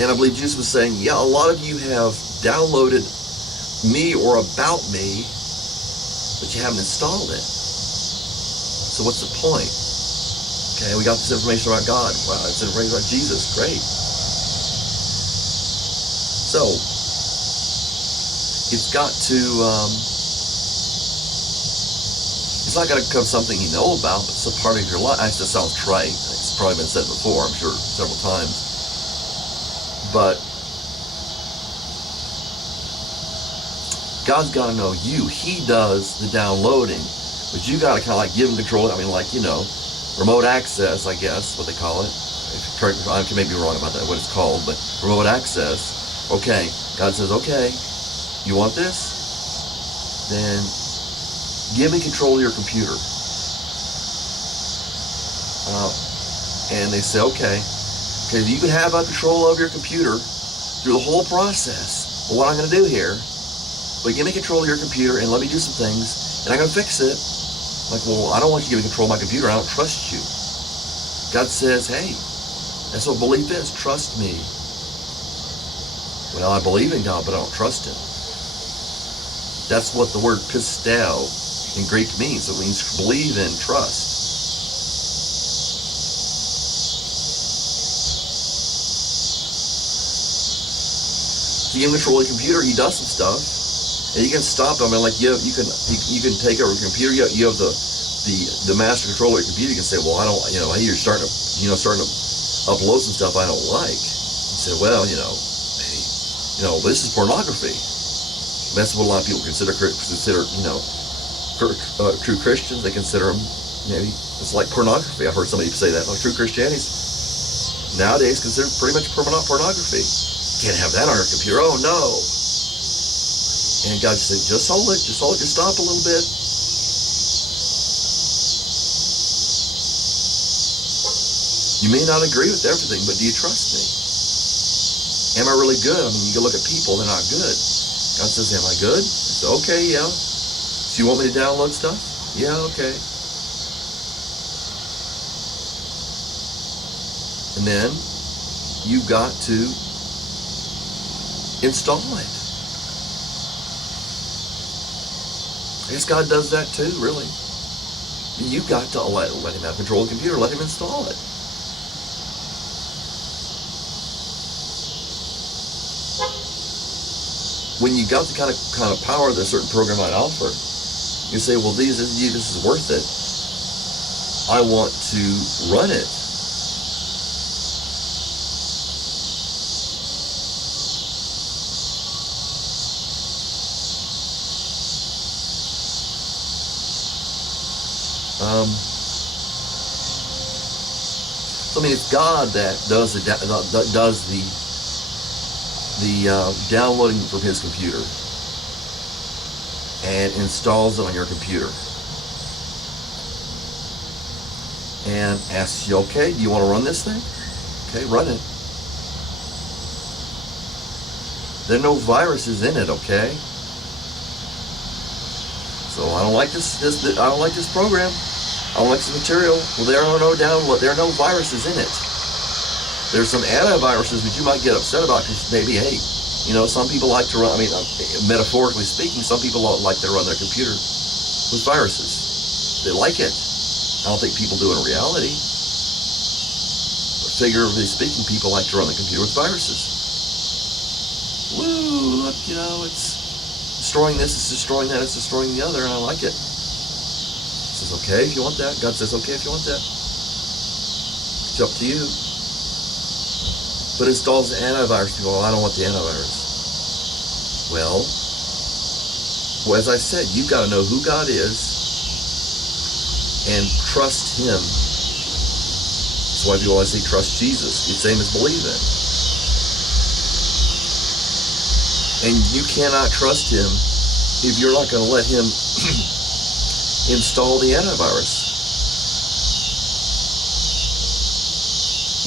And I believe Jesus was saying, yeah, a lot of you have downloaded me or about me, but you haven't installed it. So what's the point? Okay, we got this information about God. Wow, it's information about Jesus. Great. So, it's got to, it's not going to become something you know about, but it's a part of your life. That sounds trite. It's probably been said before, I'm sure, several times. But God's got to know you. He does the downloading, but you got to kind of like give him control. I mean, like, you know, remote access, I guess, what they call it. I may be wrong about that, what it's called, but remote access. Okay, God says, okay, you want this? Then give me control of your computer. And they say, okay, you can have control of your computer through the whole process of what I'm going to do here, but give me control of your computer and let me do some things, and I'm going to fix it. Like, well, I don't want you to give me control of my computer. I don't trust you. God says, hey, that's what belief is. Trust me. Well, I believe in God, but I don't trust him. That's what the word pisteo in Greek means. It means believe in, trust. To give him control of the computer, he does some stuff, and you can stop him. I mean, like you can take over the computer. You have the master control of your computer. You can say, well, I don't, hey, you're starting to upload some stuff I don't like. You say, well, this is pornography. That's what a lot of people consider true Christians. They consider them, it's like pornography. I've heard somebody say that. Like, true Christianity nowadays considered pretty much pornography. Can't have that on your computer. Oh no. And God just said, just hold it, just stop a little bit. You may not agree with everything, but do you trust me? Am I really good? I mean, you can look at people, they're not good. God says, am I good? I said, okay, yeah. So you want me to download stuff? Yeah, okay. And then you've got to install it. I guess God does that too, really. You've got to let him have control of the computer, let him install it. When you got the kind of power that a certain program might offer, you say, well, this is worth it. I want to run it. So I mean, it's God that does the downloading from his computer and installs it on your computer and asks you, okay, do you want to run this thing? Okay, run it. There are no viruses in it, okay? So I don't like this I don't like this program. I don't like this material. Well, there are no viruses in it. There's some antiviruses that you might get upset about because maybe, hey, some people like to run, metaphorically speaking, some people like to run their computer with viruses. They like it. I don't think people do in reality. But figuratively speaking, people like to run the computer with viruses. Woo, look, it's destroying this, it's destroying that, it's destroying the other, and I like it. He says, okay, if you want that. God says, okay, if you want that. It's up to you. But it installs the antivirus. People go, I don't want the antivirus. Well, as I said, you've got to know who God is and trust him. That's why people always say trust Jesus. The same as believe in. And you cannot trust him if you're not going to let him install the antivirus.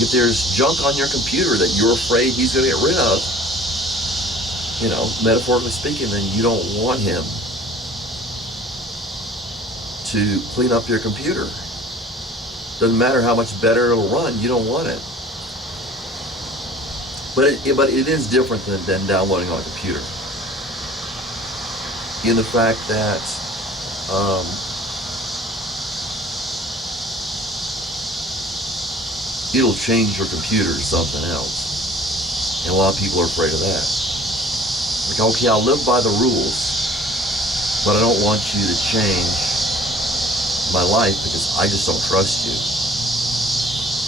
If there's junk on your computer that you're afraid he's going to get rid of, metaphorically speaking, then you don't want him to clean up your computer. Doesn't matter how much better it'll run, you don't want it. But it is different than downloading on a computer. In the fact that it'll change your computer to something else. And a lot of people are afraid of that. Like, okay, I'll live by the rules, but I don't want you to change my life because I just don't trust you.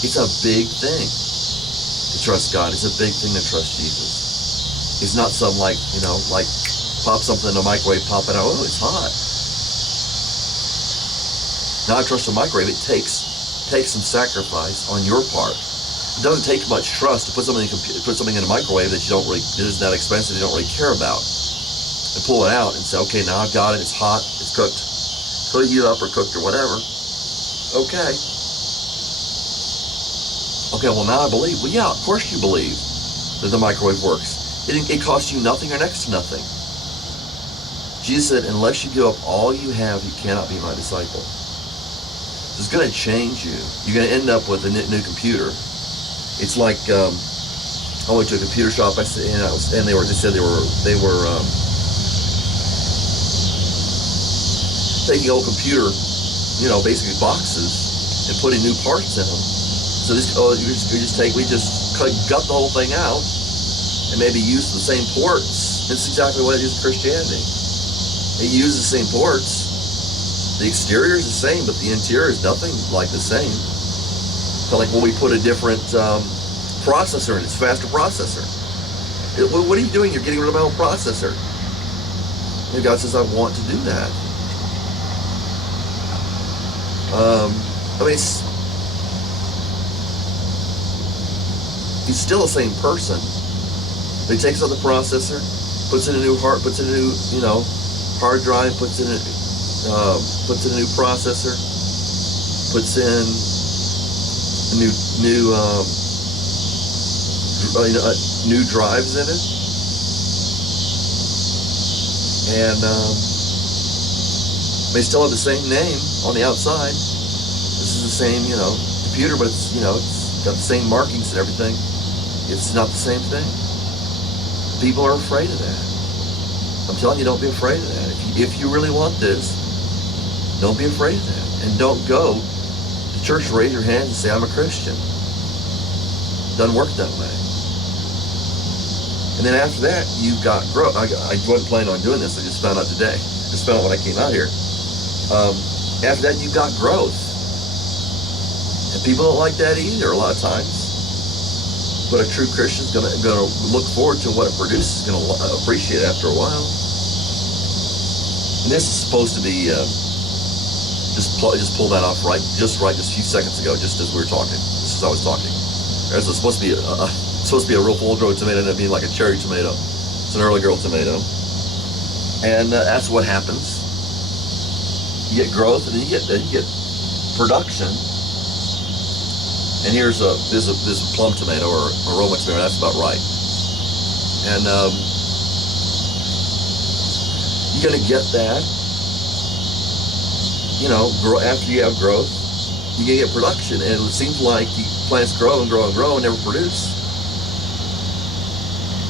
It's a big thing to trust God. It's a big thing to trust Jesus. It's not something like, like pop something in the microwave, pop it out, oh, it's hot. Now I trust the microwave. It takes some sacrifice on your part. It doesn't take much trust to put something in a microwave that isn't that expensive, you don't really care about, and pull it out and say, okay, now I've got it, it's hot, it's cooked. So you heat it up or cooked or whatever. Okay. Okay, well now I believe. Well, yeah, of course you believe that the microwave works. It costs you nothing or next to nothing. Jesus said, unless you give up all you have, you cannot be my disciple. It's going to change you. You're going to end up with a new computer. It's like I went to a computer shop. They said they were taking old computer, basically boxes and putting new parts in them. So we just gut the whole thing out and maybe use the same ports. It's exactly what it is in Christianity. It uses the same ports. The exterior is the same, but the interior is nothing like the same. So like when we put a different processor in, it's a faster processor. What are you doing? You're getting rid of my old processor. And God says, I want to do that. He's still the same person. But he takes out the processor, puts in a new hard drive, puts in a new processor, puts in new drives in it, and they still have the same name on the outside. This is the same, computer, but it's got the same markings and everything. It's not the same thing. People are afraid of that. I'm telling you, don't be afraid of that. If you really want this, don't be afraid of that. And don't go to church, raise your hands and say, I'm a Christian. Doesn't work that way. And then after that, you've got growth. I wasn't planning on doing this. I just found out today. Just found out when I came out here. After that, you've got growth. And people don't like that either a lot of times. But a true Christian's going to look forward to what it produces, going to appreciate it after a while. And this is supposed to be just pull that off just a few seconds ago, just as we were talking, just as I was talking. There's supposed to be a real full-grown tomato, and it being like a cherry tomato. It's an early girl tomato, and that's what happens. You get growth, and then you get production. And here's this is a plum tomato or a Roma tomato. That's about right. And you're gonna get that. Grow after you have growth. You're gonna get production, and it seems like the plants grow and grow and grow and never produce.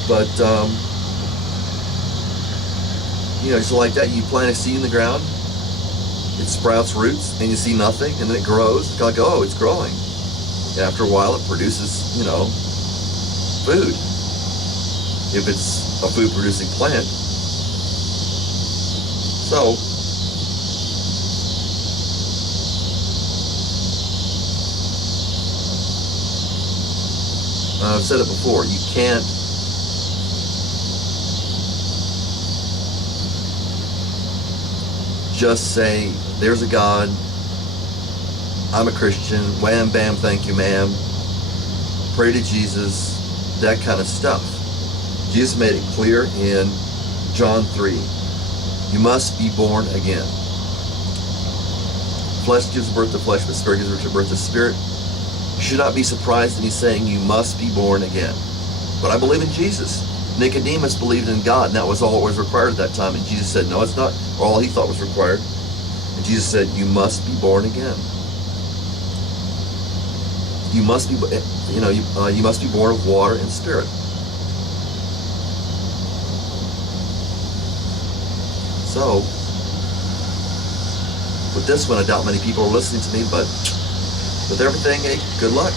But it's like that. You plant a seed in the ground, it sprouts roots, and you see nothing, and then it grows. It's like, oh, it's growing. After a while, it produces, food. If it's a food-producing plant. So, I've said it before, you can't just say, there's a God, I'm a Christian, wham, bam, thank you, ma'am, pray to Jesus, that kind of stuff. Jesus made it clear in John 3. You must be born again. Flesh gives birth to flesh, but spirit gives birth to spirit. You should not be surprised that he's saying you must be born again. But I believe in Jesus. Nicodemus believed in God, and that was all that was required at that time. And Jesus said, no, it's not all he thought was required. And Jesus said, you must be born again. You must be, you must be born of water and spirit. So, with this one, I doubt many people are listening to me, but with everything, hey, good luck.